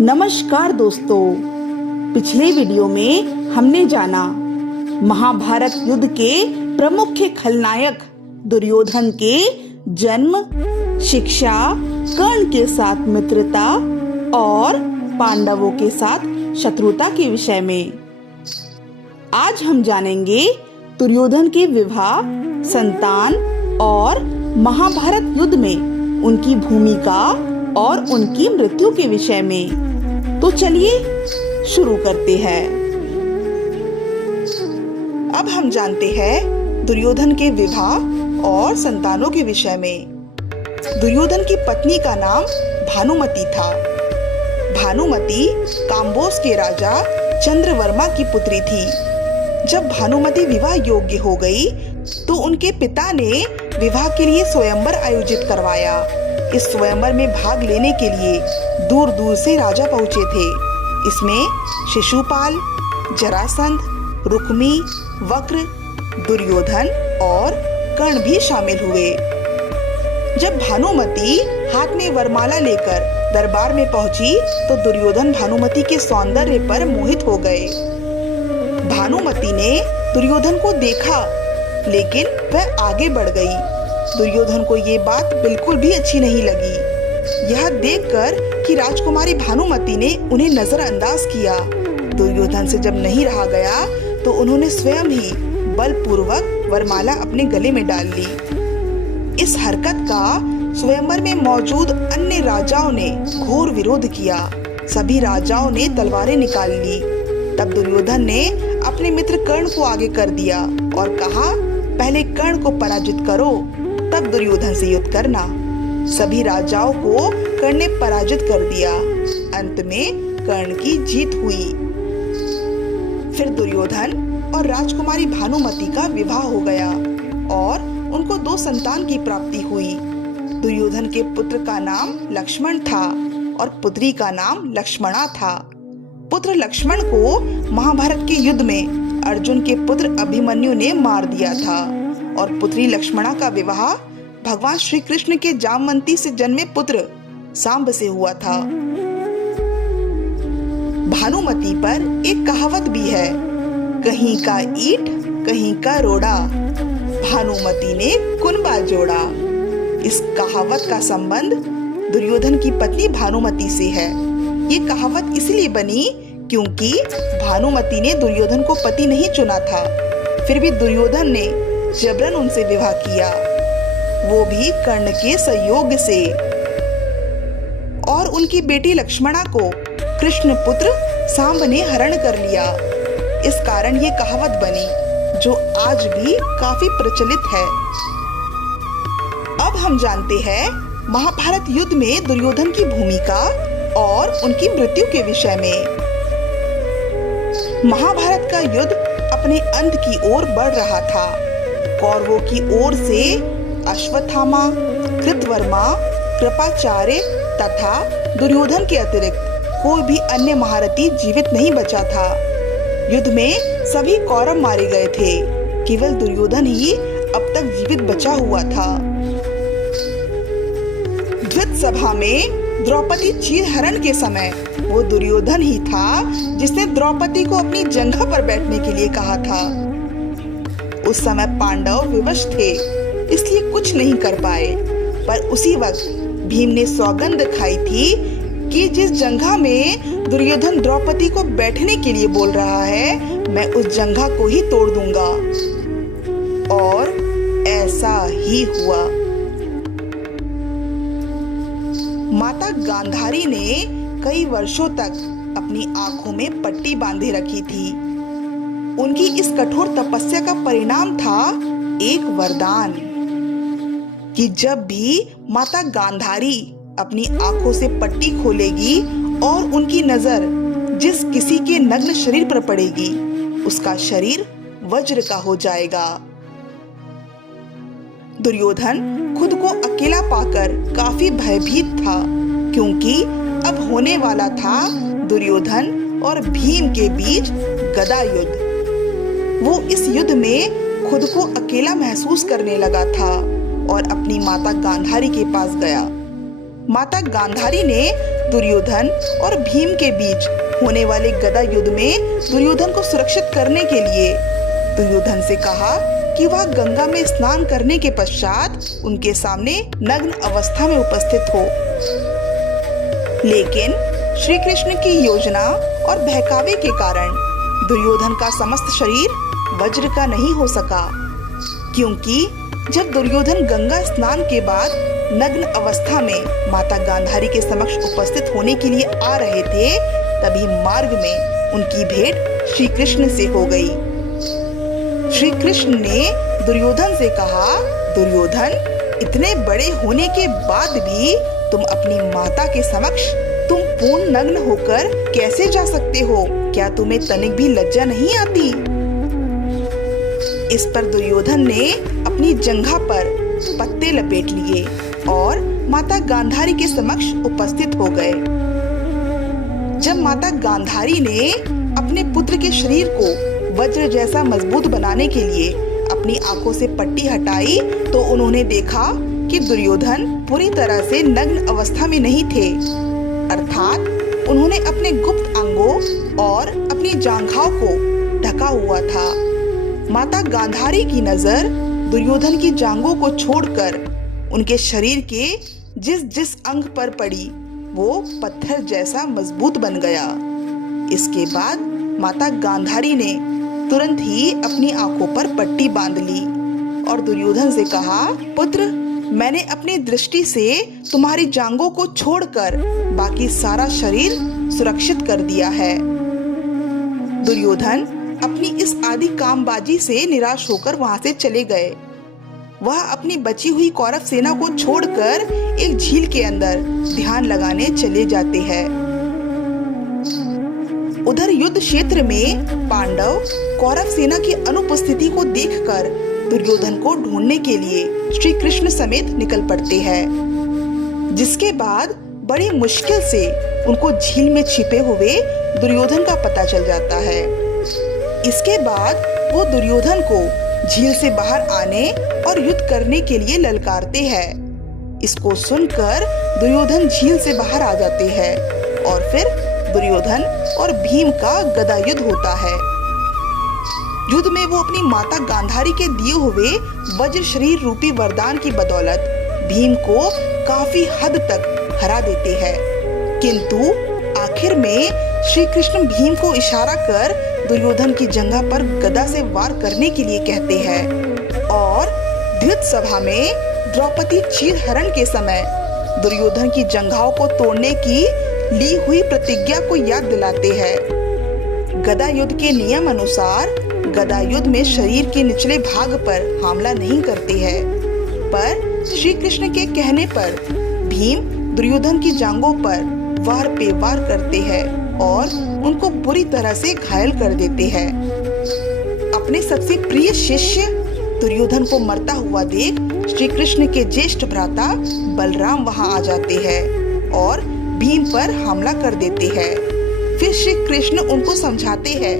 नमस्कार दोस्तों, पिछले वीडियो में हमने जाना महाभारत युद्ध के प्रमुख खलनायक दुर्योधन के जन्म, शिक्षा, कर्ण के साथ मित्रता और पांडवों के साथ शत्रुता के विषय में। आज हम जानेंगे दुर्योधन के विवाह, संतान और महाभारत युद्ध में उनकी भूमिका और उनकी मृत्यु के विषय में। तो चलिए शुरू करते हैं। अब हम जानते हैं दुर्योधन के विवाह और संतानों के विषय में। दुर्योधन की पत्नी का नाम भानुमति था। भानुमति काम्बोज के राजा चंद्रवर्मा की पुत्री थी। जब भानुमति विवाह योग्य हो गई तो उनके पिता ने विवाह के लिए स्वयंवर आयोजित करवाया। इस स्वयंवर में भाग लेने के लिए दूर दूर से राजा पहुंचे थे। इसमें शिशुपाल, जरासंध, रुक्मी, वक्र, दुर्योधन और कर्ण भी शामिल हुए। जब भानुमति हाथ में वरमाला लेकर दरबार में पहुंची तो दुर्योधन भानुमति के सौंदर्य पर मोहित हो गए। भानुमति ने दुर्योधन को देखा, लेकिन वह आगे बढ़ गई। दुर्योधन को ये बात बिल्कुल भी अच्छी नहीं लगी। यह देखकर कि राजकुमारी भानुमति ने उन्हें नजरअंदाज किया, दुर्योधन से जब नहीं रहा गया तो उन्होंने स्वयं ही बलपूर्वक वरमाला अपने गले में डाल ली। इस हरकत का स्वयंवर में मौजूद अन्य राजाओं ने घोर विरोध किया। सभी राजाओं ने तलवारें निकाल ली। तब दुर्योधन ने अपने मित्र कर्ण को आगे कर दिया और कहा, पहले कर्ण को पराजित करो, तब दुर्योधन से युद्ध करना। सभी राजाओं को कर्ण ने पराजित कर दिया। अंत में कर्ण की जीत हुई। फिर दुर्योधन और राजकुमारी भानुमति का विवाह हो गया और उनको 2 संतान की प्राप्ति हुई। दुर्योधन के पुत्र का नाम लक्ष्मण था और पुत्री का नाम लक्ष्मणा था। पुत्र लक्ष्मण को महाभारत के युद्ध में अर्जुन के पुत्र अभिमन्यु ने मार दिया था और पुत्री लक्ष्मणा का विवाह भगवान श्री कृष्ण के जामवंती से जन्मे पुत्र सांब से हुआ था। भानुमति पर एक कहावत भी है, कहीं का ईंट कहीं का रोड़ा, भानुमति ने कुनबा जोड़ा। इस कहावत का संबंध दुर्योधन की पत्नी भानुमति से है। ये कहावत इसलिए बनी क्योंकि भानुमति ने दुर्योधन को पति नहीं चुना था। फिर भी दुर्योधन ने जबरन उनसे विवाह किया, वो भी कर्ण के सहयोग से। और उनकी बेटी लक्ष्मणा को कृष्ण पुत्र सांब ने हरण कर लिया। इस कारण ये कहावत बनी, जो आज भी काफी प्रचलित है। अब हम जानते हैं महाभारत युद्ध में दुर्योधन की भूमिका और उनकी मृत्यु के विषय में। महाभारत का युद्ध अपने अंत की ओर बढ़ रहा था। कौरवों की ओर से अश्वत्थामा, कृतवर्मा, कृपाचार्य तथा दुर्योधन के अतिरिक्त कोई भी अन्य महारथी जीवित नहीं बचा था। युद्ध में सभी कौरव मारे गए थे, केवल दुर्योधन ही अब तक जीवित बचा हुआ था। द्वित सभा में द्रौपदी चीरहरण के समय वो दुर्योधन ही था जिसने द्रौपदी को अपनी जंघा पर बैठने के लिए कहा था। उस समय पांडव विवश थे, इसलिए कुछ नहीं कर पाए। पर उसी वक्त भीम ने सौगंध खाई थी कि जिस जंघा में दुर्योधन द्रौपदी को बैठने के लिए बोल रहा है, मैं उस जंघा को ही तोड़ दूंगा। और ऐसा ही हुआ। माता गांधारी ने कई वर्षों तक अपनी आंखों में पट्टी बांधे रखी थी। उनकी इस कठोर तपस्या का परिणाम था एक वरदान कि जब भी माता गांधारी अपनी आंखों से पट्टी खोलेगी और उनकी नजर जिस किसी के नग्न शरीर पर पड़ेगी, उसका शरीर वज्र का हो जाएगा। दुर्योधन खुद को अकेला पाकर काफी भयभीत था, क्योंकि अब होने वाला था दुर्योधन और भीम के बीच गदा युद्ध। वो इस युद्ध में खुद को अकेला महसूस करने लगा था। और अपनी माता गांधारी के पास गया। माता गांधारी ने दुर्योधन और भीम के बीच होने वाले गदा युद्ध में दुर्योधन को सुरक्षित करने के लिए दुर्योधन से कहा कि वह गंगा में स्नान करने के पश्चात उनके सामने नग्न अवस्था में उपस्थित हो। लेकिन श्री कृष्ण की योजना और बहकावे के कारण दुर्योधन का समस्त शरीर वज्र का नहीं हो सका, क्योंकि जब दुर्योधन गंगा स्नान के बाद नग्न अवस्था में माता गांधारी के समक्ष उपस्थित होने के लिए आ रहे थे, तभी मार्ग में उनकी भेंट श्री कृष्ण से हो गई। श्री कृष्ण ने दुर्योधन से कहा, दुर्योधन, इतने बड़े होने के बाद भी तुम अपनी माता के समक्ष तुम पूर्ण नग्न होकर कैसे जा सकते हो? क्या तुम्हें तनिक भी लज्जा नहीं आती? इस पर दुर्योधन ने अपनी जंघा पर पत्ते लपेट लिए और माता गांधारी के समक्ष उपस्थित हो गए। जब माता गांधारी ने अपने पुत्र के शरीर को वज्र जैसा मजबूत बनाने के लिए अपनी आंखों से पट्टी हटाई तो उन्होंने देखा कि दुर्योधन पूरी तरह से नग्न अवस्था में नहीं थे, अर्थात उन्होंने अपने गुप्त अंगों और अपनी जांघाओं को ढका हुआ था। माता गांधारी की नजर दुर्योधन की जांघों को छोड़कर उनके शरीर के जिस जिस अंग पर पड़ी वो पत्थर जैसा मजबूत बन गया। इसके बाद माता गांधारी ने तुरंत ही अपनी आंखों पर पट्टी बांध ली और दुर्योधन से कहा, पुत्र, मैंने अपनी दृष्टि से तुम्हारी जांघों को छोड़कर बाकी सारा शरीर सुरक्षित कर दिया है। दुर्योधन अपनी इस आदि कामबाजी से निराश होकर वहां से चले गए। वह अपनी बची हुई कौरव सेना को छोड़कर एक झील के अंदर ध्यान लगाने चले जाते हैं। उधर युद्ध क्षेत्र में पांडव कौरव सेना की अनुपस्थिति को देखकर दुर्योधन को ढूंढने के लिए श्री कृष्ण समेत निकल पड़ते हैं, जिसके बाद बड़ी मुश्किल से उनको झील में छिपे हुए दुर्योधन का पता चल जाता है। इसके बाद वो दुर्योधन को झील से बाहर आने और युद्ध करने के लिए ललकारते हैं। इसको सुनकर दुर्योधन झील से बाहर आ जाते हैं और फिर दुर्योधन और भीम का गदा युद्ध होता है। युद्ध में वो अपनी माता गांधारी के दिए हुए वज्र शरीर रूपी वरदान की बदौलत भीम को काफी हद तक हरा देते हैं, किंतु आखिर में श्री कृष्ण भीम को इशारा कर दुर्योधन की जंघा पर गदा से वार करने के लिए कहते हैं और द्युत सभा में द्रौपदी चीरहरण के समय दुर्योधन की जंघाओं को तोड़ने की ली हुई प्रतिज्ञा को याद दिलाते हैं। गदा युद्ध के नियम अनुसार गदा युद्ध में शरीर के निचले भाग पर हमला नहीं करते हैं, पर श्री कृष्ण के कहने पर भीम दुर्योधन की जांघों पर वार पे वार करते हैं और उनको बुरी तरह से घायल कर देते हैं। अपने सबसे प्रिय शिष्य दुर्योधन को मरता हुआ देख श्री कृष्ण के ज्येष्ठ भ्राता बलराम वहां आ जाते हैं और भीम पर हमला कर देते हैं। फिर श्री कृष्ण उनको समझाते हैं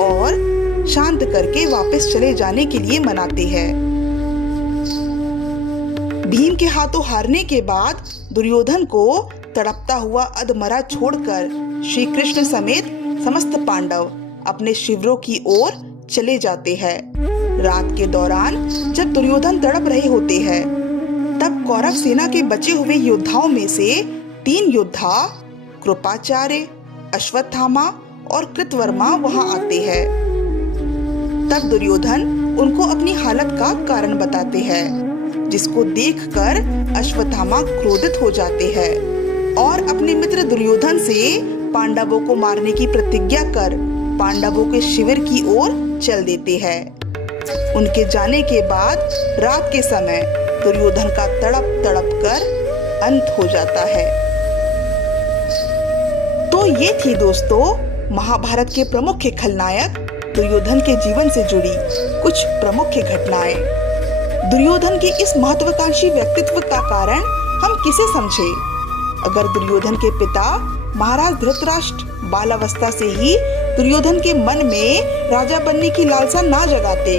और शांत करके वापस चले जाने के लिए मनाते हैं। भीम के हाथों हारने के बाद दुर्योधन को तड़पता हुआ अधमरा छोड़कर श्री कृष्ण समेत समस्त पांडव अपने शिविरों की ओर चले जाते हैं। रात के दौरान जब दुर्योधन तड़प रहे होते हैं, तब कौरव सेना के बचे हुए योद्धाओं में से 3 योद्धा कृपाचार्य, अश्वत्थामा और कृतवर्मा वहां आते हैं। तब दुर्योधन उनको अपनी हालत का कारण बताते हैं, जिसको देखकर अश्वत्थामा क्रोधित हो जाते हैं और अपने मित्र दुर्योधन से पांडवों को मारने की प्रतिज्ञा कर पांडवों के शिविर की ओर चल देते हैं। उनके जाने के बाद रात के समय दुर्योधन का तड़प तड़प कर अंत हो जाता है। तो ये थी दोस्तों महाभारत के प्रमुख खलनायक दुर्योधन के जीवन से जुड़ी कुछ प्रमुख घटनाएं। दुर्योधन के इस महत्वाकांक्षी व्यक्तित्व का कारण हम किसे समझे? अगर दुर्योधन के पिता महाराज धृतराष्ट्र बालावस्था से ही दुर्योधन के मन में राजा बनने की लालसा ना जगाते,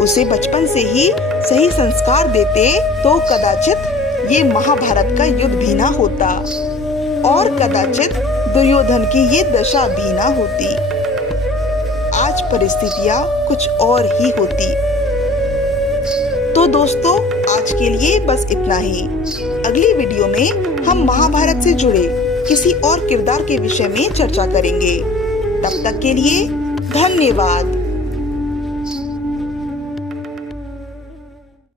उसे बचपन से ही सही संस्कार देते तो कदाचित ये महाभारत का युद्ध भी ना होता और कदाचित दुर्योधन की ये दशा भी ना होती। आज परिस्थितियां कुछ और ही होती। तो दोस्तों, आज के लिए बस इतना ही। अगली वीडियो में हम महाभारत से जुड़े किसी और किरदार के विषय में चर्चा करेंगे। तब तक के लिए धन्यवाद।